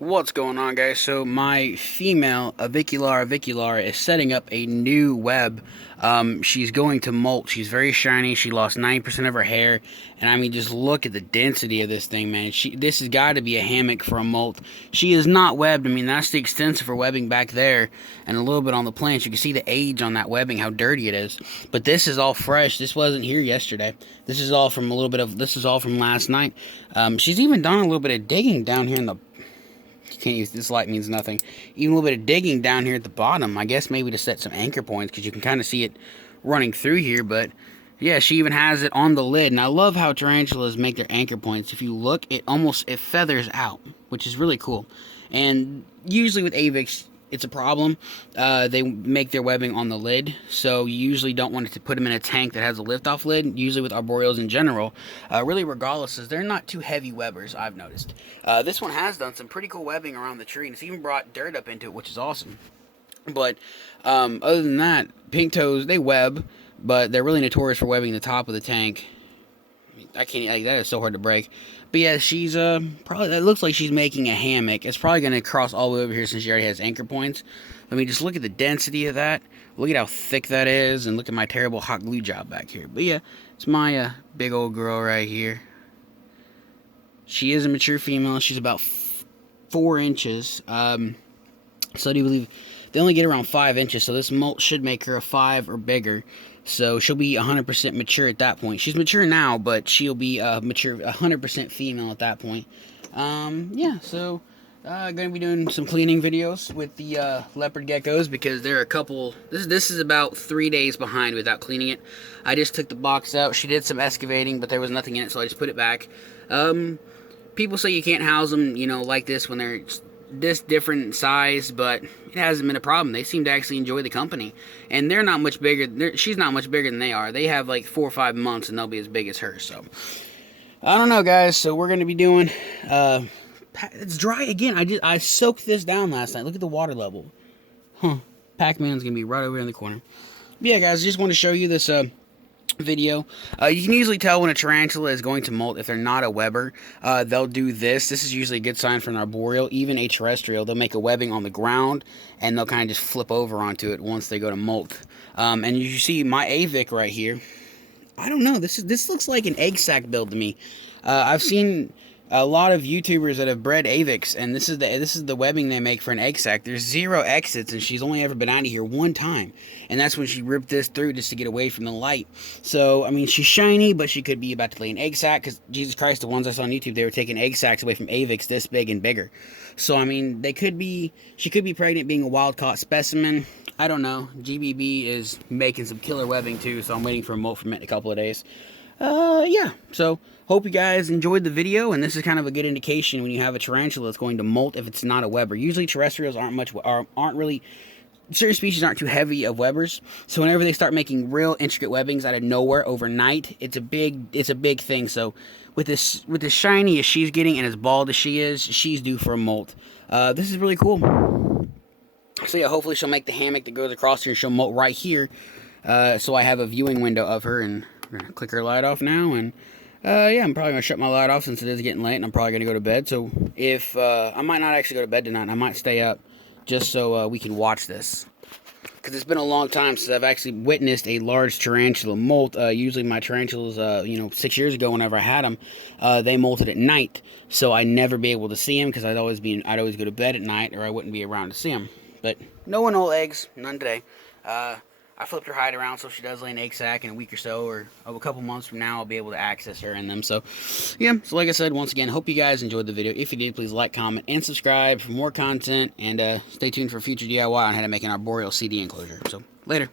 What's going on, guys? So my female Avicular is setting up a new web. She's going to molt. She's very shiny. She lost 90% of her hair, and I mean, just look at the density of this thing, man. This has got to be a hammock for a molt. She is not webbed. I mean, that's the extent of her webbing back there, and a little bit on the plants. You can see the age on that webbing, how dirty it is. But this is all fresh. This wasn't here yesterday. This is all from This is all from last night. She's even done a little bit of digging down here in the. Can't use this light, means nothing. Even a little bit of digging down here at the bottom. I guess maybe to set some anchor points, because you can kind of see it running through here. But yeah, she even has it on the lid. And I love how tarantulas make their anchor points. If you look, it feathers out, which is really cool. And usually with Avics, it's a problem. They make their webbing on the lid, so you usually don't want to put them in a tank that has a lift-off lid. Usually with arboreals in general, really regardless, is they're not too heavy webbers, I've noticed. This one has done some pretty cool webbing around the tree, and it's even brought dirt up into it, which is awesome. But other than that, pink toes, they web, but they're really notorious for webbing the top of the tank. I can't, like, that is so hard to break. But yeah, she's probably, that looks like she's making a hammock. It's probably going to cross all the way over here since she already has anchor points. I mean, just look at the density of that. Look at how thick that is, and look at my terrible hot glue job back here. But yeah, it's my big old girl right here. She is a mature female. She's about 4 inches. So I do believe they only get around 5 inches, so this molt should make her a 5 or bigger. So she'll be 100% mature at that point. She's mature now, but she'll be mature 100% female at that point. Yeah, so going to be doing some cleaning videos with the leopard geckos, because there are a couple. This is about 3 days behind without cleaning it. I just took the box out. She did some excavating, but there was nothing in it, so I just put it back. People say you can't house them, like this when they're this different size, but it hasn't been a problem. They seem to actually enjoy the company, and they're not much bigger. She's not much bigger than they are. They have like 4 or 5 months, and they'll be as big as her. So I don't know, guys. So we're going to be doing it's dry again. I soaked this down last night. Look at the water level. Pac-Man's gonna be right over in the corner. But yeah, guys, I just want to show you this video. You can usually tell when a tarantula is going to molt if they're not a webber. They'll do this. This is usually a good sign for an arboreal, even a terrestrial. They'll make a webbing on the ground, and they'll kind of just flip over onto it once they go to molt. And you see my Avic right here. I don't know. This looks like an egg sac build to me. I've seen a lot of YouTubers that have bred Avics, and this is the webbing they make for an egg sac. There's 0 exits, and she's only ever been out of here 1 time, and that's when she ripped this through just to get away from the light. So I mean, she's shiny, but she could be about to lay an egg sac, because Jesus Christ, the ones I saw on YouTube, they were taking egg sacs away from Avics this big and bigger. So I mean, she could be pregnant, being a wild caught specimen. I don't know. GBB is making some killer webbing too, so I'm waiting for a molt from it in a couple of days. Yeah, so hope you guys enjoyed the video, and this is kind of a good indication when you have a tarantula that's going to molt if it's not a webber. Usually terrestrials aren't really, certain species aren't too heavy of webbers, so whenever they start making real intricate webbings out of nowhere overnight, it's a big thing. So with this shiny as she's getting and as bald as she is, she's due for a molt. This is really cool. So yeah, hopefully she'll make the hammock that goes across here, and she'll molt right here, so I have a viewing window of her. And we're going to click her light off now, and yeah, I'm probably going to shut my light off since it is getting late, and I'm probably going to go to bed. So if I might not actually go to bed tonight, I might stay up just so we can watch this, because it's been a long time since I've actually witnessed a large tarantula molt. Usually my tarantulas, 6 years ago whenever I had them, they molted at night, so I'd never be able to see them, because I'd always go to bed at night, or I wouldn't be around to see them. But no one-old eggs, none today. I flipped her hide around, so if she does lay an egg sac in a week or so, or a couple months from now, I'll be able to access her in them. So, yeah, so like I said, once again, hope you guys enjoyed the video. If you did, please like, comment, and subscribe for more content, and stay tuned for future DIY on how to make an arboreal CD enclosure. So, later.